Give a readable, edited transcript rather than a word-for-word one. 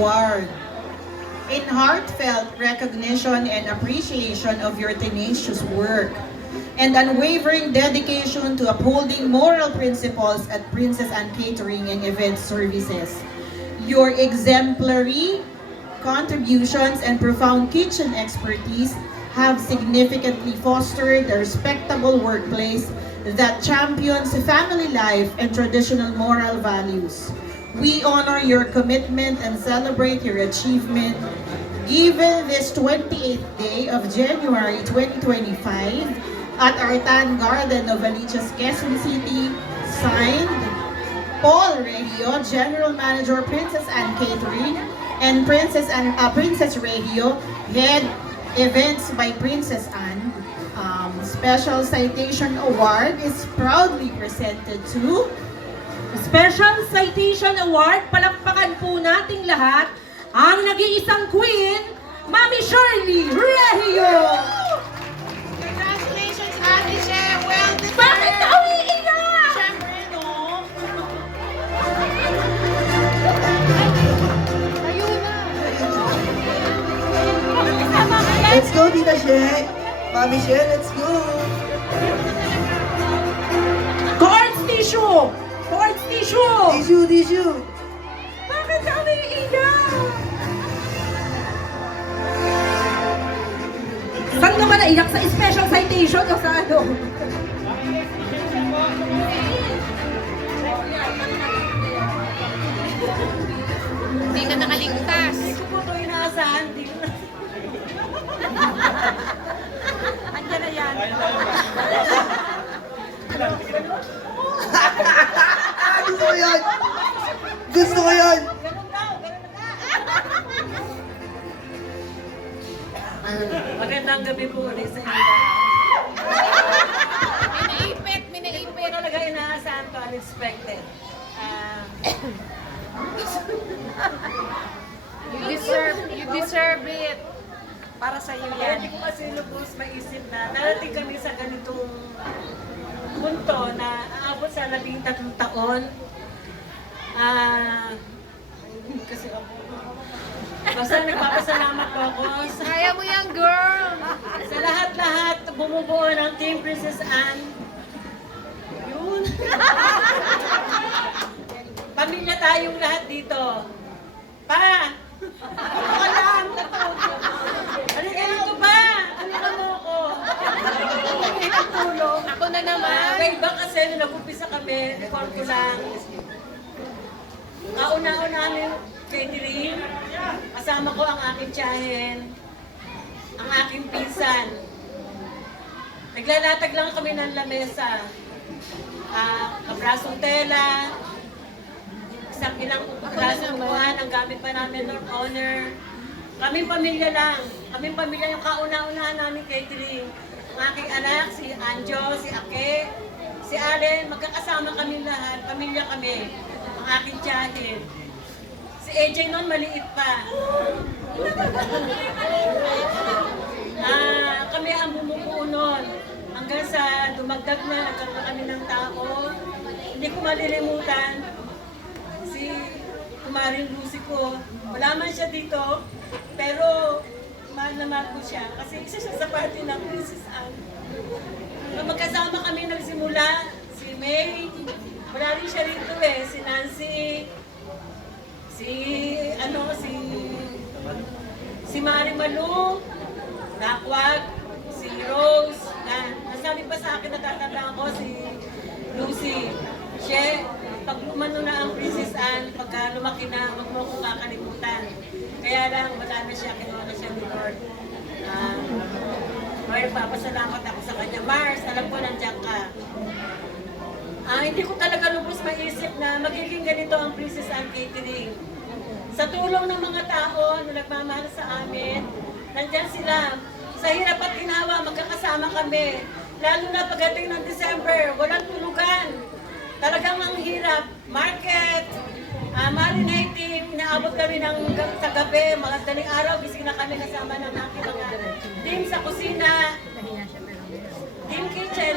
Award. In heartfelt recognition and appreciation of your tenacious work and unwavering dedication to upholding moral principles at Princess Anne Catering and Event Services. Your exemplary contributions and profound kitchen expertise have significantly fostered a respectable workplace that champions family life and traditional moral values. We honor your commitment and celebrate your achievement given this 28th day of January 2025 at Artan Garden of Novaliches, Quezon City. Signed, Paul Regio, General Manager, Princess Anne Catering, and Princess Regio, Head Events by Princess Anne. Special Citation Award is proudly presented to Special Citation Award, palakpakan po nating lahat ang nag-iisang queen, Mami Shirley Regio! Congratulations, Ate She! Well deserved! Bakit ka umiiyak? Siyempre, no? Let's go, Tita She! Mami She, let's go! Quartz tissue! Quartz tissue! Tissue, tissue! Bakit ka umiiyak? Saan ka ba naiyak? Sa special citation o sa ano? Hindi ka nakaligtas. Hindi ko po ito inaasahan. Andiyan na yan. Gusto ko yan! Gusto ko yan! Ganun daw, ganun na. Magandang gabi po ulit sa inyo. May naipit. Hindi ko talaga inaasahan to, unexpected. You deserve it. Para sa iyo Hindi yan. ko kasi lubos maisip na narating kami sa ganitong punto na aabot sa 13 taon. Kasi ako, basta nagpapasalamat po ako Kaya mo yan, girl. sa lahat-lahat bumubuo ng Team Princess Anne. Yun. Pamilya tayong lahat dito. Pa! Ako lang! Halika dito pa! Halika mo ako! Tulong. Ako na naman. Kaya iba kasi nung nag-umpisa kami, record ko lang. Kauna-una namin catering. Kasama ko ang aking tiyahin, ang aking pinsan. Naglalatag lang kami ng lamesa. Kabrasong tela, isang ilang kabrasong upuan, ang gamit pa namin ng honor. Kaming pamilya lang. Kaming pamilya yung kauna-unahan namin catering. Ang aking anak, si Anjo, si Ake, si Allen, magkakasama kami lahat. Pamilya kami. Ang aking tiyahin. Si AJ noon maliit pa. Kami ang bumubuo noon. Hanggang sa dumagdag na, nagkaroon kami ng tao. Hindi ko malilimutan si Kumaring Lucy ko. Wala man siya dito, pero mahal na mahal ko siya. Kasi isa siya sa party ng Princess Anne. Magkasama kami nagsimula, si May, wala rin siya rito eh, si Nancy, si Mari Malu, Nakwag, si Rose, nasabi pa sa akin, natatandaan ko, si Lucy. She, pag umano na ang Princess Anne, pagka lumaki na, huwag mo kong kakalimutan. Kaya lang, wala na siya, kinuha na siya ni Lord. Papasalamat ako sa kanya. Mars, alam ko nandiyan ka. Hindi ko talaga lubos maisip na magiging ganito ang Princess Anne Catering. Sa tulong ng mga tao na nagmamahal sa amin, nandyan sila. Sa hirap at ginawa, magkakasama kami. Lalo na pagdating ng December, walang tulugan. Talagang ang hirap. Market, marinating, inaabot kami sa gabi, mga daling araw, gising na kami kasama ng aking mga team sa kusina, team kitchen.